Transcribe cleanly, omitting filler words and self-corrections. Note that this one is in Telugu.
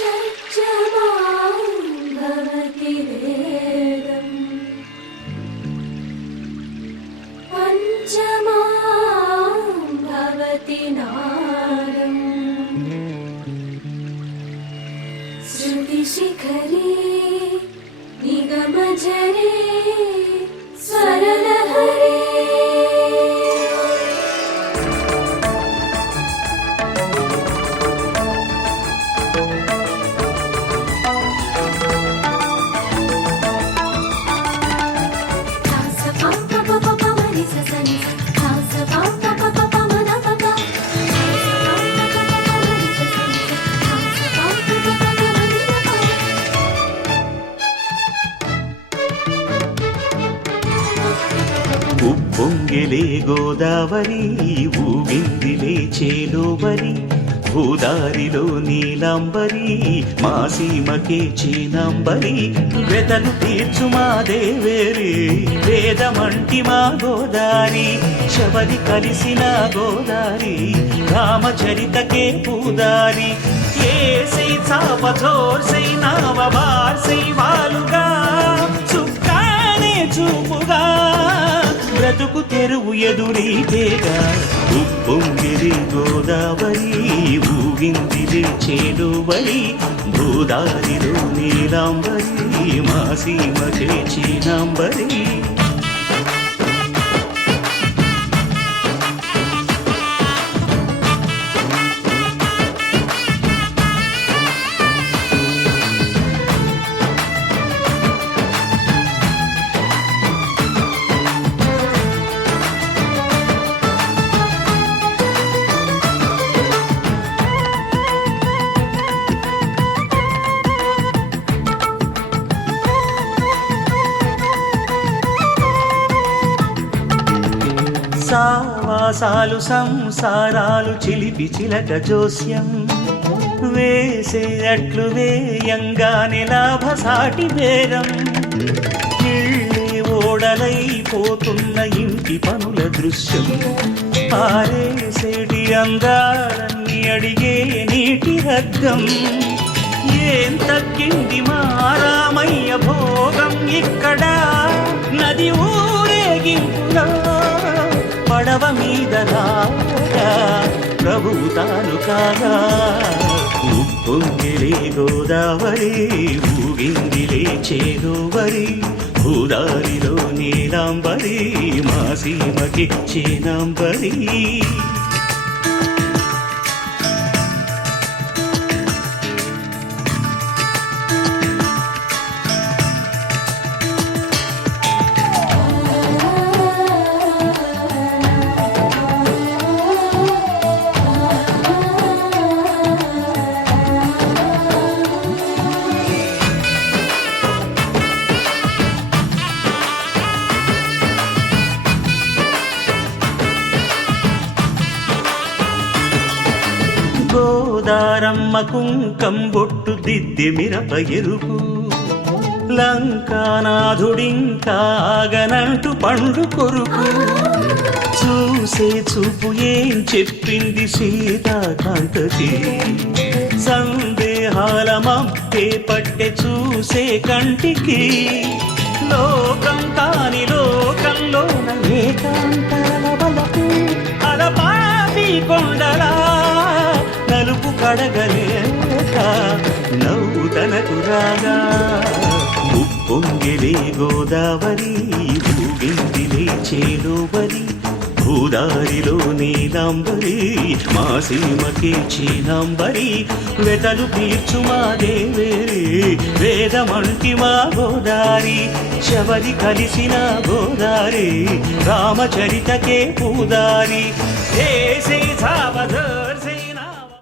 షట్జమాం భవతి వేదం పంచమాం భవతి నాదం శృతిశిఖరే నిగమజరే స్వరలహరే ఉప్పొంగిలే గోదావరి ఊగిందిలే చేలోబరి భూదారిలో నీలాంబరి మా సీమకే చీనాంబరి వెతలు తీర్చు మా దేవేరి వేదమంటి మా గోదారి శబరి కలిసిన గోదారి రామచరితకే పూదారి ఏసై చాపచోర్సై నావబార్సై వాలుగా చుక్కానే చూపుగా బ్రతుకు తెరువు ఎదురీతేగా ఉప్పొంగిరి గోదావరి ఊగిందిలే చేలోబరి భూదారిలో నీలాంబరి మా సీమకే చీనాంబరి సావాసాలు సంసారాలు చిలిపి చిలక జోస్యం వేసే అట్లు వేయంగానే లాభసాటి బేరం ఇళ్ళే ఓడలైపోతున్న ఇంటి పనుల దృశ్యం పారేసేటి అందాలన్నీ అడిగే నీటి హద్దం ఏం తగ్గింది మా రామయ్య భోగం ఇక్కడ నది ఊరేగింపులో పడవ మీద రాగా ప్రభువు తాను కాగా ఉప్పొంగిలే గోదావరి ఊగిందిలే చేలోబరి భూదారిలో నీలాంబరి మా సీమకి చీనాంబరి గోదారమ్మ కుంకం బొట్టు దిద్ది మిరప ఎరుపు లంకానాథుడింకాగనంటూ పండు కొరుకు చూసే చూపు ఏం చెప్పింది సీతాకాంతకి సందేహాల మబ్బే పట్టె చూసే కంటికి లోకం కాని లోకంలోన ఏకాంతాల బలపు అలపాపి కొండలా నలుపు కడగలేక నవ్వు తనకు రాగా ఉప్పొంగిలే గోదావరి ఊగిందిలే చేలోబరి భూదారిలో నీలాంబరి మా సీమకే చీనాంబరి వెతలు తీర్చు మా దేవేరి వేదమంటి మా గోదారి శబరి కలిసిన గోదారి రామచరితకే పూదారి ఏసే సావధ